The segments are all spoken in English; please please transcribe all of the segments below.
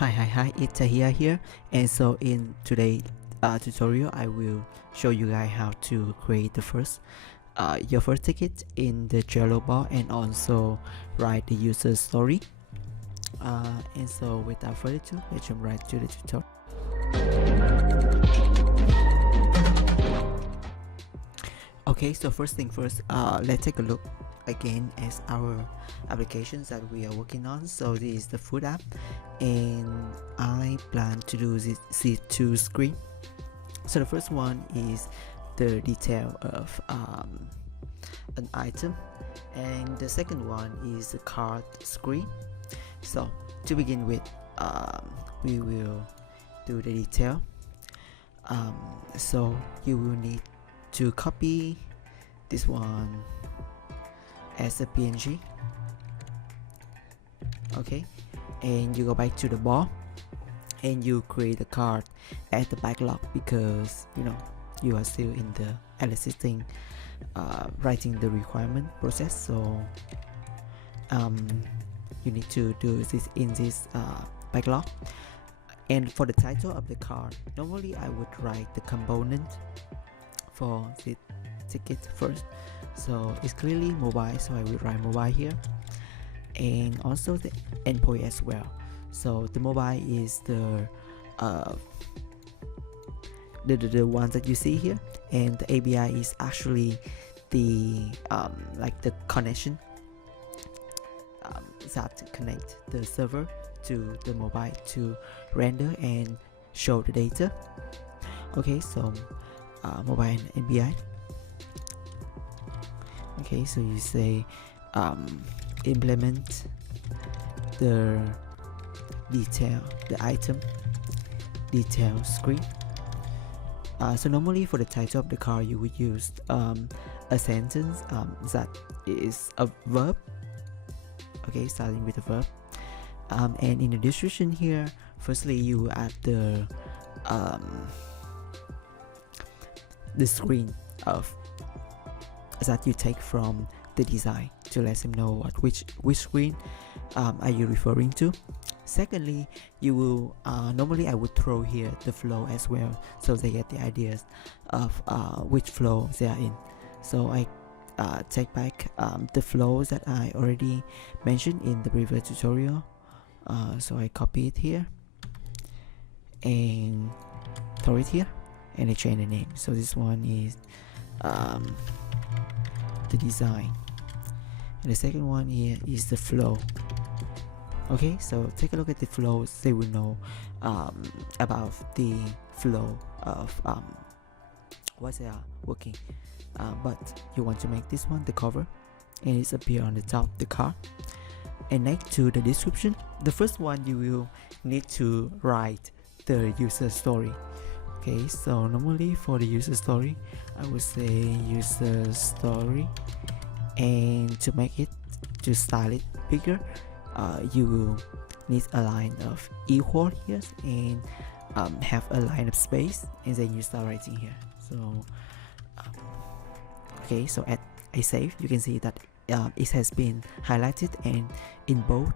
Hi, it's Tahia here, and so in today's tutorial I will show you guys how to create the your first ticket in the Trello board and also write the user story. And so without further ado, let's jump right to the tutorial. Okay, so first thing first, let's take a look again as our applications that we are working on. So this is the food app, and I plan to do this two screen. So the first one is the detail of an item, and the second one is the card screen. So to begin with, we will do the detail. So you will need to copy this one as a PNG. Okay, and you go back to the bar and you create a card at the backlog, because you are still in the assisting writing the requirement process. So you need to do this in this backlog. And for the title of the card, normally I would write the component for the ticket first. So it's clearly mobile, so I will write mobile here, and also the endpoint as well. So the mobile is the ones that you see here, and the API is actually the like the connection that connect the server to the mobile to render and show the data. Okay, so mobile and API. Okay, so you say implement the detail, the item detail screen. So normally for the title of the card you would use a sentence that is a verb. Okay, starting with a verb. And in the description here, firstly you add the screen of that you take from the design to let them know which screen are you referring to. Secondly, you will normally I would throw here the flow as well, so they get the ideas of which flow they are in. So I take back the flows that I already mentioned in the previous tutorial. So I copy it here and throw it here, and I change the name. So this one is the design, and the second one here is the flow. Okay, so take a look at the flows. They will know about the flow of what they are working, but you want to make this one the cover, and it's appear on the top of the card. And next to the description, the first one you will need to write the user story. Okay, so normally for the user story I would say user story, and to make it, to style it bigger, you will need a line of equal here, and have a line of space, and then you start writing here. So okay, so at a save you can see that it has been highlighted and in bold.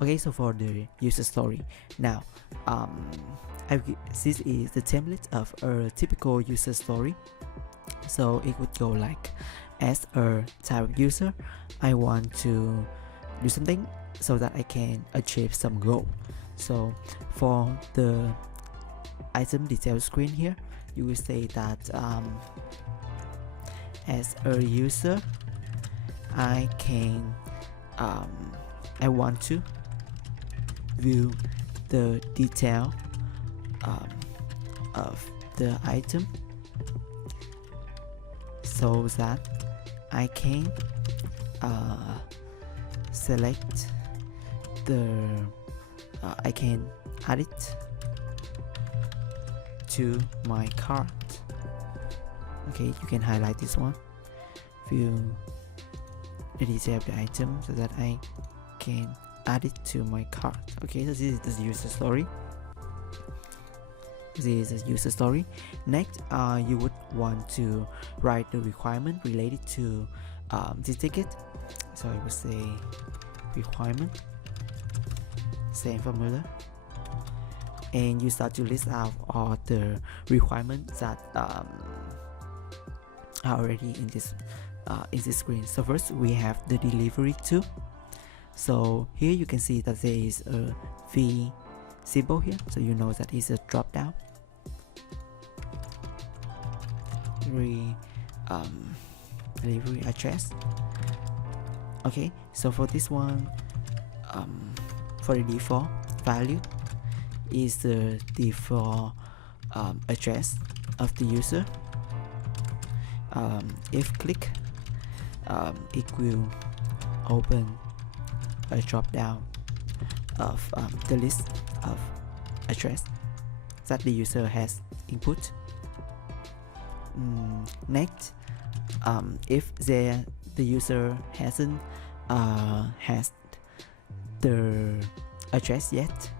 Okay, so for the user story now, this is the template of a typical user story. So it would go like, as a type of user, I want to do something so that I can achieve some goal. So for the item detail screen here, you will say that as a user I can I want to view the detail of the item so that I can select the I can add it to my cart. Okay, you can highlight this one, view the detail of the item so that I can add it to my cart. Okay, so this is the user story. This is the user story. Next, you would want to write the requirement related to this ticket. So I would say requirement same formula, and you start to list out all the requirements that are already in this screen. So first we have the delivery to. So here you can see that there is a fee symbol here, so you know that is a drop down. Delivery address. Okay, so for this one, for the default value is the default address of the user. If click, it will open a drop down of the list of address that the user has input. Next, if the user hasn't has the address yet,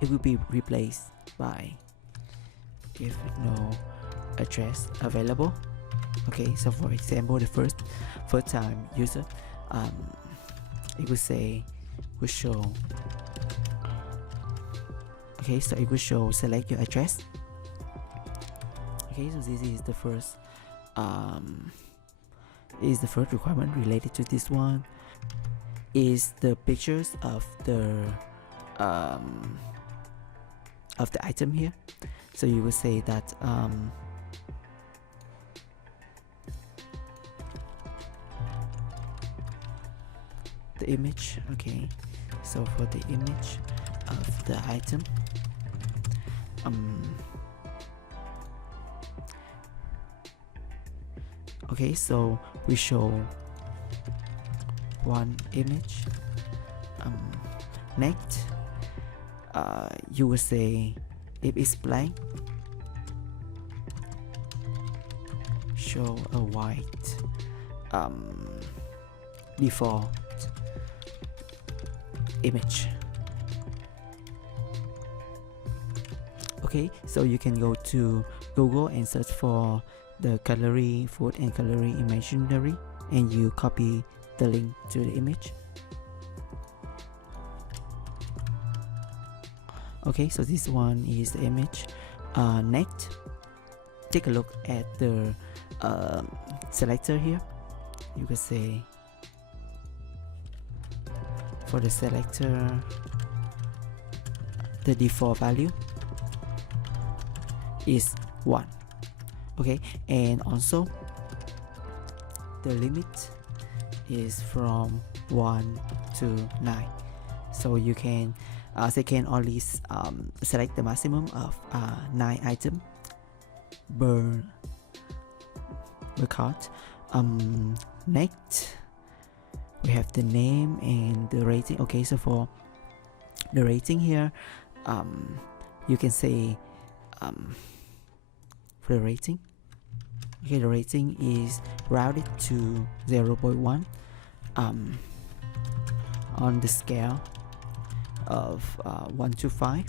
it will be replaced by if no address available. Okay, so for example, the first time user, it will say will show. Okay, so it will show select your address. Okay, so this is the first requirement related to this one. Is the pictures of the item here. So you will say that the image. Okay, so for the image of the item, okay, so we show one image. Next, you will say if it's blank, show a white default image. Okay, so you can go to Google and search for the calorie food and calorie imaginary, and you copy the link to the image. Okay, so this one is the image. Next, take a look at the selector here. You can say for the selector, the default value is 1. Okay, and also the limit is from 1 to 9. So you can they can only select the maximum of 9 items per cart. Next, we have the name and the rating. Okay, so for the rating here, you can say for the rating, okay, the rating is routed to 0.1 on the scale of 1 to 5,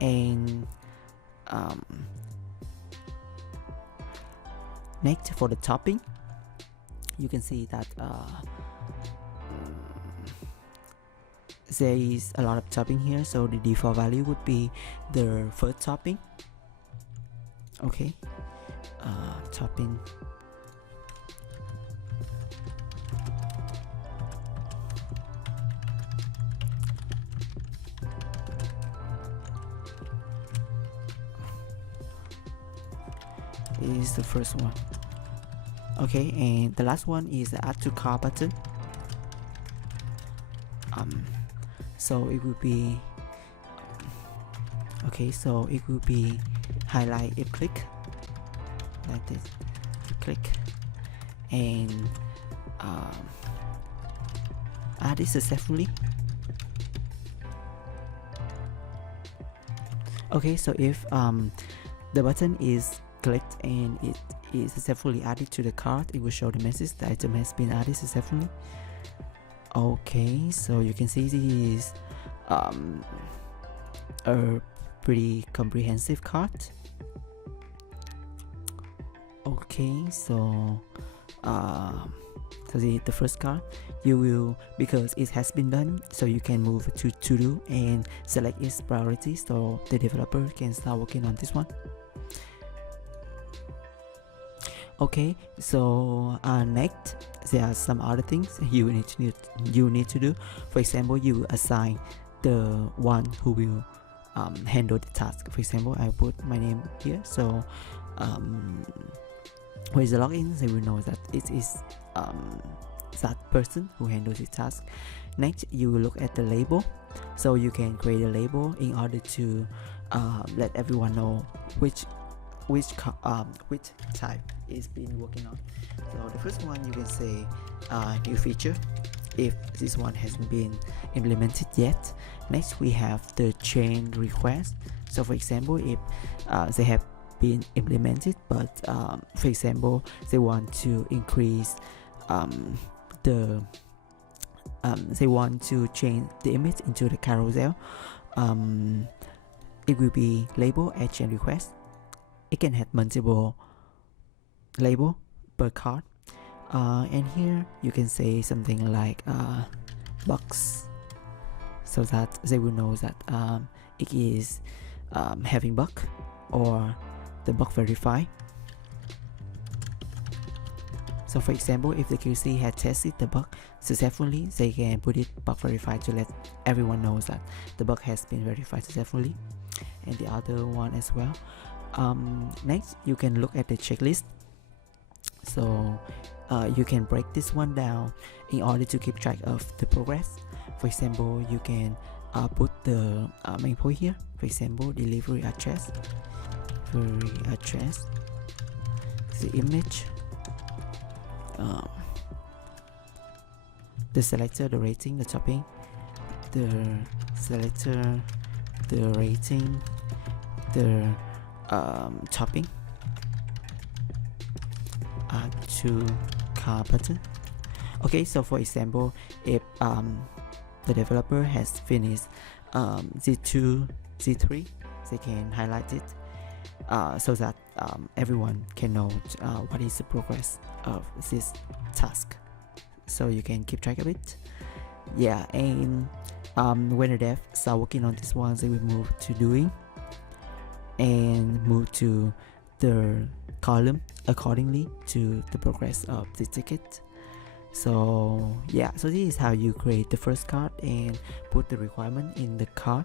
and next for the topping, you can see that there is a lot of topping here, so the default value would be the first topping. Okay, topping. Is the first one. Okay, and the last one is the add to cart button. So it will be okay, so it will be highlight if click like this, click, and add it successfully. Okay, so if the button is clicked and it is successfully added to the cart, it will show the message the item has been added successfully. Okay, so you can see this is a pretty comprehensive cart. Okay, so So the first card, you will, because it has been done, so you can move to do and select its priority, so the developer can start working on this one. Okay, so next there are some other things you need to do. For example, you assign the one who will handle the task. For example, I put my name here, so with the login, they will know that it is that person who handles the task. Next, you will look at the label, so you can create a label in order to let everyone know which type is being working on. So the first one, you can say new feature if this one hasn't been implemented yet. Next, we have the change request. So for example, if they have been implemented, but for example, they want to increase they want to change the image into the carousel, it will be labeled as change request. It can have multiple label per card, and here you can say something like bugs, so that they will know that it is having bug, or the bug verify. So for example, if the QC had tested the bug successfully, they can put it bug verified to let everyone know that the bug has been verified successfully, and the other one as well. Next, you can look at the checklist. So you can break this one down in order to keep track of the progress. For example, you can put the main point here. For example, delivery address, the image, the selector, the rating, the topping, the selector, the rating, the topping, add to cart button. Okay, so for example, if the developer has finished Z2, Z3, they can highlight it so that everyone can know what is the progress of this task, so you can keep track of it. Yeah, and when the dev start working on this one, they will move to doing and move to the column accordingly to the progress of the ticket. So yeah, so this is how you create the first card and put the requirement in the card.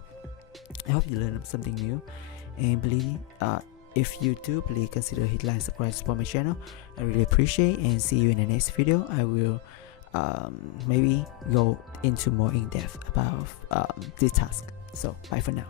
I hope you learned something new, and please if you do, please consider hit like, subscribe, support my channel. I really appreciate, and see you in the next video. I will maybe go into more in depth about this task. So bye for now.